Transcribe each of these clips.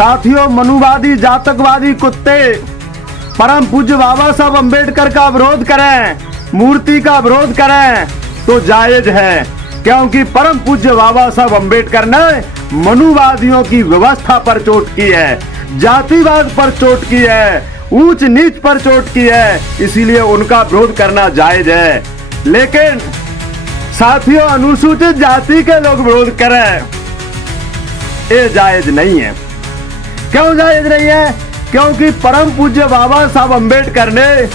साथियों, मनुवादी जातकवादी कुत्ते परम पूज्य बाबा साहब अम्बेडकर का विरोध करें, मूर्ति का विरोध करें तो जायज है, क्योंकि परम पूज्य बाबा साहब अम्बेडकर ने मनुवादियों की व्यवस्था पर चोट की है, जातिवाद पर चोट की है, ऊंच नीच पर चोट की है, इसीलिए उनका विरोध करना जायज है। लेकिन साथियों, अनुसूचित जाति के लोग विरोध करें, ये जायज नहीं है। क्यों जायज नहीं है? क्योंकि परम पूज्य बाबा साहब अम्बेडकर ने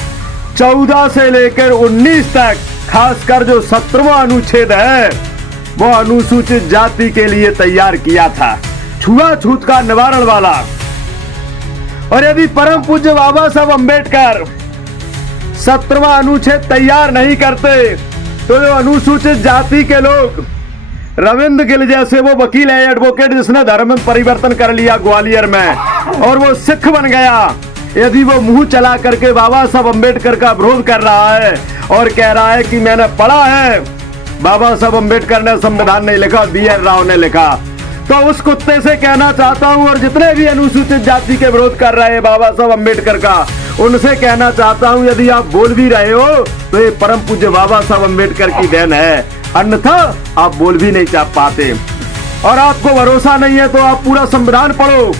14 से लेकर 19 तक, खासकर जो 17वां अनुच्छेद है, वो अनुसूचित जाति के लिए तैयार किया था, छुआछूत का निवारण वाला। और यदि परम पूज्य बाबा साहब अम्बेडकर 17वां अनुच्छेद तैयार नहीं करते तो जो अनुसूचित जाति के लोग, रविंद्र गिल जैसे वो वकील है, एडवोकेट, जिसने धर्म में परिवर्तन कर लिया ग्वालियर में और वो सिख बन गया, यदि वो मुंह चला करके बाबा साहब अम्बेडकर का विरोध कर रहा है और कह रहा है कि मैंने पढ़ा है, बाबा साहब अम्बेडकर ने संविधान नहीं लिखा, BR राव ने लिखा, तो उस कुत्ते से कहना चाहता हूं, और जितने भी अनुसूचित जाति के विरोध कर रहे हैं बाबा साहब अम्बेडकर का, उनसे कहना चाहता हूं, यदि आप बोल भी रहे हो तो ये परम पूज्य बाबा साहब अम्बेडकर की देन है, अन्यथा आप बोल भी नहीं चाह पाते। और आपको भरोसा नहीं है तो आप पूरा संविधान पढ़ो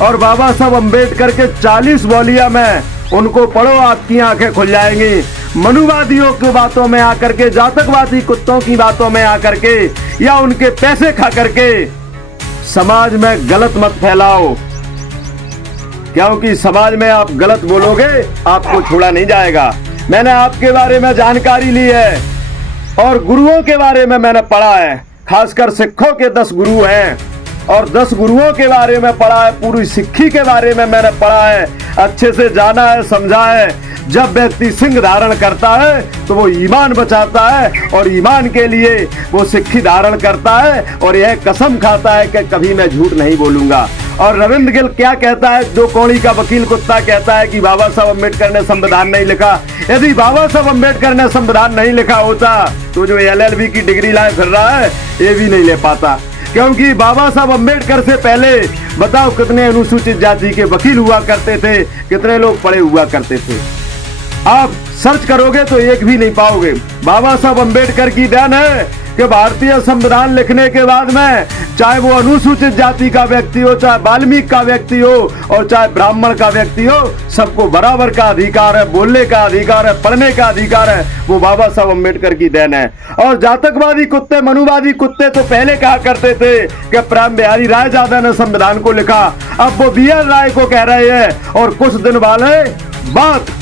और बाबा साहब अम्बेडकर के 40 वॉल्यूम में उनको पढ़ो, आपकी आंखें खुल जाएंगी। मनुवादियों की बातों में आकर के, जातकवादी कुत्तों की बातों में आकर के, या उनके पैसे खा करके समाज में गलत मत फैलाओ, क्योंकि समाज में आप गलत बोलोगे आपको छोड़ा नहीं जाएगा। मैंने आपके बारे में जानकारी ली है और गुरुओं के बारे में मैंने पढ़ा है, खासकर सिखों के 10 गुरु हैं और 10 गुरुओं के बारे में पढ़ा है, पूरी सिक्खी के बारे में मैंने पढ़ा है, अच्छे से जाना है, समझा है। जब व्यक्ति सिंह धारण करता है तो वो ईमान बचाता है और ईमान के लिए वो सिक्खी धारण करता है और यह कसम खाता है कि कभी मैं झूठ नहीं बोलूंगा। और रविंद्र गिल क्या कहता है, जो कौड़ी का वकील कुत्ता, कहता है कि बाबा साहब अम्बेडकर ने संविधान नहीं लिखा। यदि बाबा साहब अम्बेडकर ने संविधान नहीं लिखा होता तो जो LLB की डिग्री लाए फिर रहा है ये भी नहीं ले पाता, क्योंकि बाबा साहब अम्बेडकर से पहले बताओ कितने अनुसूचित जाति के वकील हुआ करते थे, कितने लोग पढ़े हुआ करते थे। आप सर्च करोगे तो एक भी नहीं पाओगे। बाबा साहब अम्बेडकर की देन है कि भारतीय संविधान लिखने के बाद में, चाहे वो अनुसूचित जाति का व्यक्ति हो, चाहे वाल्मीकि का व्यक्ति हो और चाहे ब्राह्मण का व्यक्ति हो, सबको बराबर का अधिकार है, बोलने का अधिकार है, पढ़ने का अधिकार है, वो बाबा साहब अम्बेडकर की देन है। और जातकवादी कुत्ते, मनुवादी कुत्ते तो पहले कहा करते थे कि प्रेम बिहारी राय ज्यादा ने संविधान को लिखा, अब वो BR राय को कह रहे हैं। और कुछ दिन वाले बाद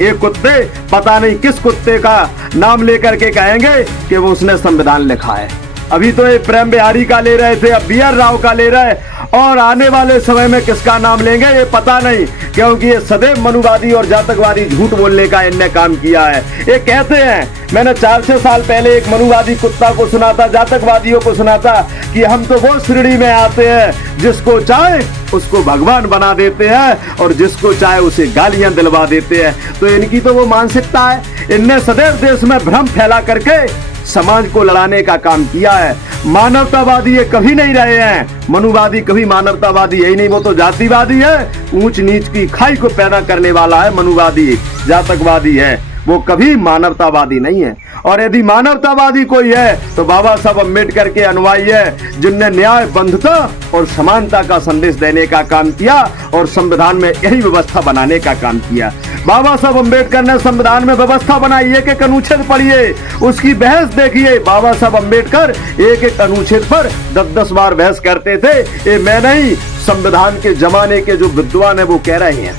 ये कुत्ते पता नहीं किस कुत्ते का नाम लेकर के कहेंगे कि वो उसने संविधान लिखा है। अभी तो ये प्रेम बिहारी का ले रहे थे, अब BR राव का ले रहे, और आने वाले समय में किसका नाम लेंगे ये पता नहीं, क्योंकि ये सदैव मनुवादी और जातकवादी झूठ बोलने का इनने काम किया है। ये कहते हैं, मैंने 4-6 साल पहले एक मनुवादी कुत्ता को सुना था, जातकवादियों को सुना था कि हम तो वो श्रेणी में आते हैं जिसको चाहे उसको भगवान बना देते हैं और जिसको चाहे उसे गालियां दिलवा देते हैं। तो इनकी तो वो मानसिकता है, इनने सदैव देश में भ्रम फैला करके समाज को लड़ाने का काम किया है। मानवतावादी ये कभी नहीं रहे हैं, मनुवादी कभी मानवतावादी है ही नहीं, वो तो जातिवादी है, ऊंच नीच की खाई को पैदा करने वाला है मनुवादी, जातकवादी है, वो कभी मानवतावादी नहीं है। और यदि मानवतावादी कोई है तो बाबा साहब अम्बेडकर के अनुयायी है, जिनने न्याय, बंधुता और समानता का संदेश देने का काम किया और संविधान में यही व्यवस्था बनाने का काम किया। बाबा साहब अम्बेडकर ने संविधान में व्यवस्था बनाई, एक अनुच्छेद पढ़िए, उसकी बहस देखिए। बाबा साहब अम्बेडकर एक अनुच्छेद पर 10-10 बार बहस करते थे। ये मैं नहीं, संविधान के जमाने के जो विद्वान है वो कह रहे हैं,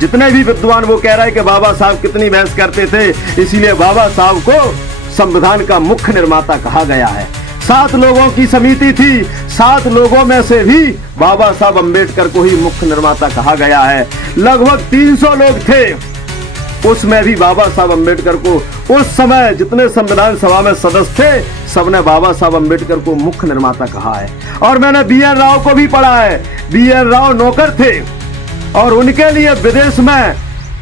जितने भी विद्वान वो कह रहे हैं कि बाबा साहब कितनी बहस करते थे, इसीलिए बाबा साहब को संविधान का मुख्य निर्माता कहा गया है। 7 लोगों की समिति थी, 7 लोगों में से भी बाबा साहब अम्बेडकर को ही मुख्य निर्माता कहा गया है। लगभग 300 लोग थे, उसमें भी बाबा साहब अम्बेडकर को, उस समय जितने संविधान सभा में सदस्य थे, सबने बाबा साहब अम्बेडकर को मुख्य निर्माता कहा है। और मैंने BR राव को भी पढ़ा है, BR राव नौकर थे और उनके लिए विदेश में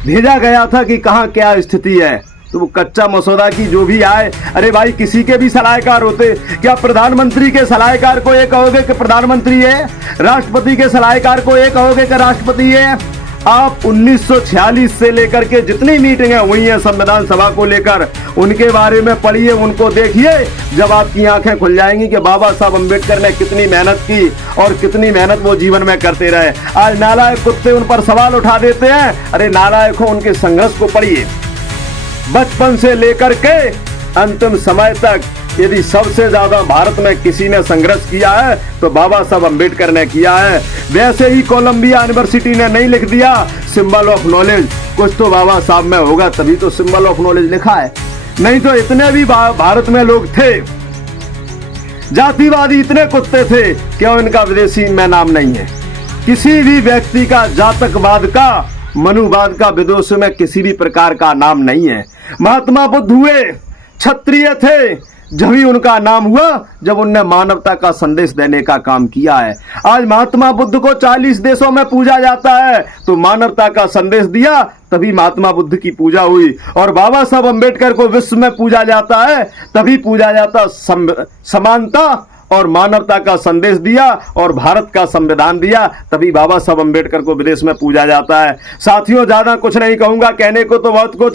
भेजा गया था कि कहाँ क्या स्थिति है, तो वो कच्चा मसौदा की जो भी आए, अरे भाई किसी के भी सलाहकार होते, क्या प्रधानमंत्री के सलाहकार को ये कहोगे कि प्रधानमंत्री है, राष्ट्रपति के सलाहकार को ये कहोगे कि राष्ट्रपति है? आप 1946 से लेकर के जितनी मीटिंगें हुई हैं संविधान सभा को लेकर, उनके बारे में पढ़िए, उनको देखिए, जब आपकी आंखें खुल जाएंगी कि बाबा साहब अम्बेडकर ने कितनी मेहनत की और कितनी मेहनत वो जीवन में करते रहे। आज नालायक कुत्ते उन पर सवाल उठा देते हैं। अरे नालायक हो, उनके संघर्ष को पढ़िए, बचपन से लेकर के अंतिम समय तक। यदि सबसे ज्यादा भारत में किसी ने संघर्ष किया है तो बाबा साहब अम्बेडकर ने किया है। वैसे ही कोलंबिया यूनिवर्सिटी ने नहीं लिख दिया सिंबल ऑफ नॉलेज, कुछ तो बाबा साहब में होगा, तभी तो सिंबल ऑफ नॉलेज लिखा है। नहीं तो इतने भी भारत में लोग थे, जातिवादी इतने कुत्ते थे, क्यों इनका विदेशी में नाम नहीं है? किसी भी व्यक्ति का जातकवाद का, मनुवाद का विदेश में किसी भी प्रकार का नाम नहीं है। महात्मा बुद्ध हुए, क्षत्रिय थे, जब ही उनका नाम हुआ जब उनने मानवता का संदेश देने का काम किया है। आज महात्मा बुद्ध को 40 देशों में पूजा जाता है, तो मानवता का संदेश दिया तभी महात्मा बुद्ध की पूजा हुई। और बाबा साहब अम्बेडकर को विश्व में पूजा जाता है, तभी पूजा जाता समानता और मानवता का संदेश दिया और भारत का संविधान दिया, तभी बाबा साहब अम्बेडकर को विदेश में पूजा जाता है। साथियों, ज्यादा कुछ नहीं कहूंगा, कहने को तो बहुत कुछ